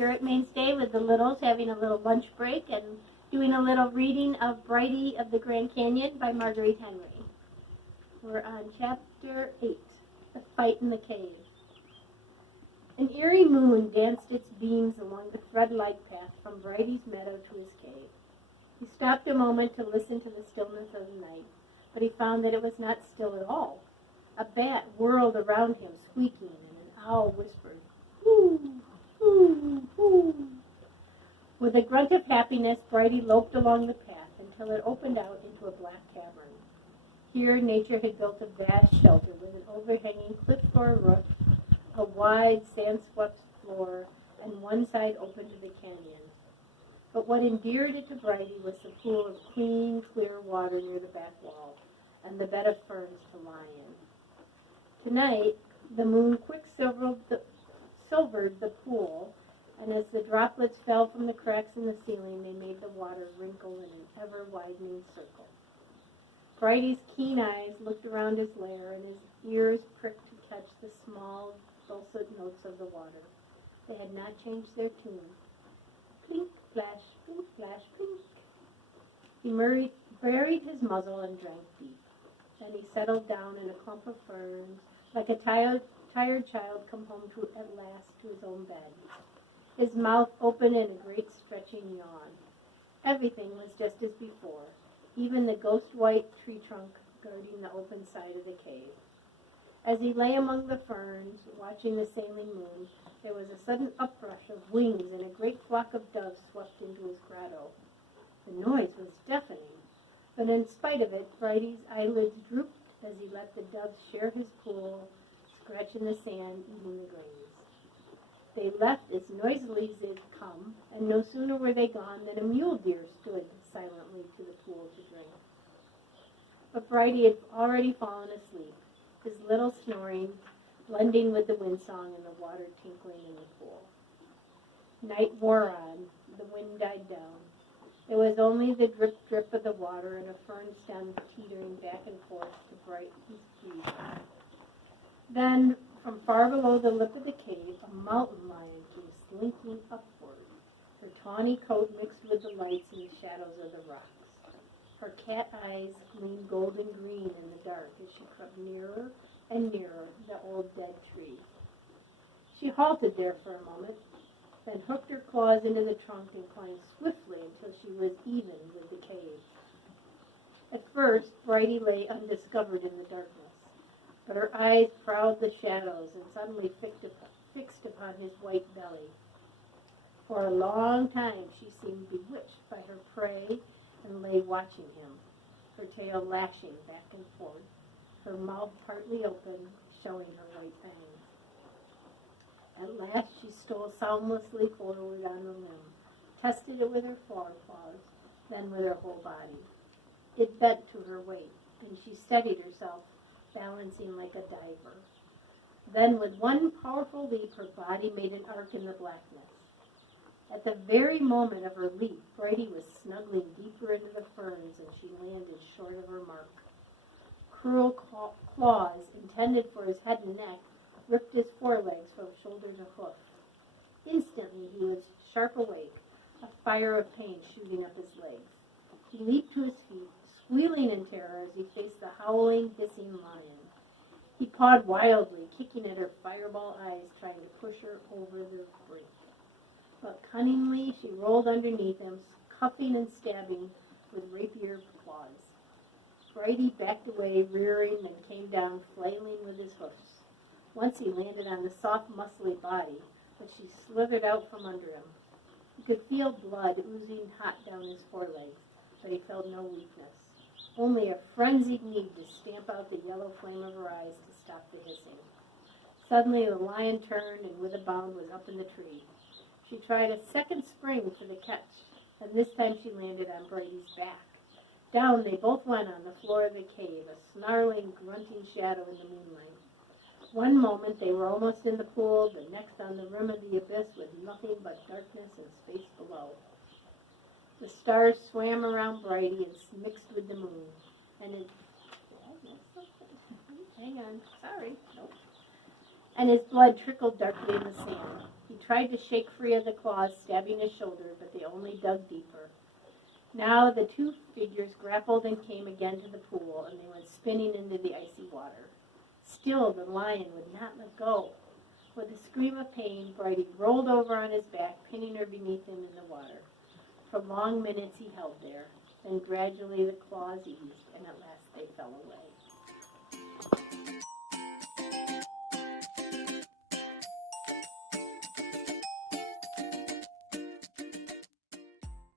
here at Mainstay with the littles having a little lunch break and doing a little reading of Brighty of the Grand Canyon by Marguerite Henry. We're on Chapter 8, The Fight in the Cave. An eerie moon danced its beams along the thread-like path from Brighty's meadow to his cave. He stopped a moment to listen to the stillness of the night, but he found that it was not still at all. A bat whirled around him, squeaking, and an owl whispered, "Hoo, hoo, hoo." With a grunt of happiness, Brighty loped along the path until it opened out into a black cavern. Here, nature had built a vast shelter with an overhanging cliff for a roof, a wide, sand-swept floor, and one side open to the canyon. But what endeared it to Brighty was the pool of clean, clear water near the back wall, and the bed of ferns to lie in. Tonight, the moon quicksilvered the pool, and as the droplets fell from the cracks in the ceiling, they made the water wrinkle in an ever-widening circle. Brighty's keen eyes looked around his lair, and his ears pricked to catch the small, dulcet notes of the water. They had not changed their tune. Plink, flash, plink, flash, plink. He buried his muzzle and drank deep. Then he settled down in a clump of ferns, like a tired child come home at last to his own bed. His mouth open in a great stretching yawn. Everything was just as before, even the ghost-white tree trunk guarding the open side of the cave. As he lay among the ferns, watching the sailing moon, there was a sudden uprush of wings, and a great flock of doves swept into his grotto. The noise was deafening, but in spite of it, Brighty's eyelids drooped as he let the doves share his pool, scratch in the sand, eating the grains. They left as noisily as they'd come, and no sooner were they gone than a mule deer stood silently to the pool to drink. But Brighty had already fallen asleep, his little snoring blending with the windsong and the water tinkling in the pool. Night wore on, the wind died down. There was only the drip-drip of the water and a fern stem teetering back and forth to Brighty's breeze. Then, from far below the lip of the cave, a mountain lion came slinking upward. Her tawny coat mixed with the lights and the shadows of the rocks. Her cat eyes gleamed golden green in the dark as she crept nearer and nearer the old dead tree. She halted there for a moment, then hooked her claws into the trunk and climbed swiftly until she was even with the cave. At first, Brighty lay undiscovered in the darkness, but her eyes prowled the shadows and suddenly fixed upon his white belly. For a long time she seemed bewitched by her prey and lay watching him, her tail lashing back and forth, her mouth partly open, showing her white fangs. At last she stole soundlessly forward on a limb, tested it with her forepaws, then with her whole body. It bent to her weight, and she steadied herself, balancing like a diver. Then with one powerful leap, her body made an arc in the blackness. At the very moment of her leap, Brighty was snuggling deeper into the ferns, and she landed short of her mark. Cruel claws, intended for his head and neck, ripped his forelegs from shoulder to hoof. Instantly he was sharp awake, a fire of pain shooting up his legs. He leaped to his feet, squealing in terror as he faced the howling, hissing lion. He pawed wildly, kicking at her fireball eyes, trying to push her over the brink. But cunningly she rolled underneath him, cuffing and stabbing with rapier claws. Brighty backed away, rearing, and came down, flailing with his hoofs. Once he landed on the soft, muscly body, but she slithered out from under him. He could feel blood oozing hot down his forelegs, but he felt no weakness, only a frenzied need to stamp out the yellow flame of her eyes to stop the hissing. Suddenly the lion turned and with a bound was up in the tree. She tried a second spring for the catch, and this time she landed on Brighty's back. Down they both went on the floor of the cave, a snarling, grunting shadow in the moonlight. One moment they were almost in the pool, the next on the rim of the abyss with nothing but darkness and space below. The stars swam around Brighty and mixed with the moon, and hang on, sorry, nope. And his blood trickled darkly in the sand. He tried to shake free of the claws stabbing his shoulder, but they only dug deeper. Now the two figures grappled and came again to the pool, and they went spinning into the icy water. Still the lion would not let go. With a scream of pain, Brighty rolled over on his back, pinning her beneath him in the water. For long minutes he held there. Then gradually the claws eased, and at last they fell away.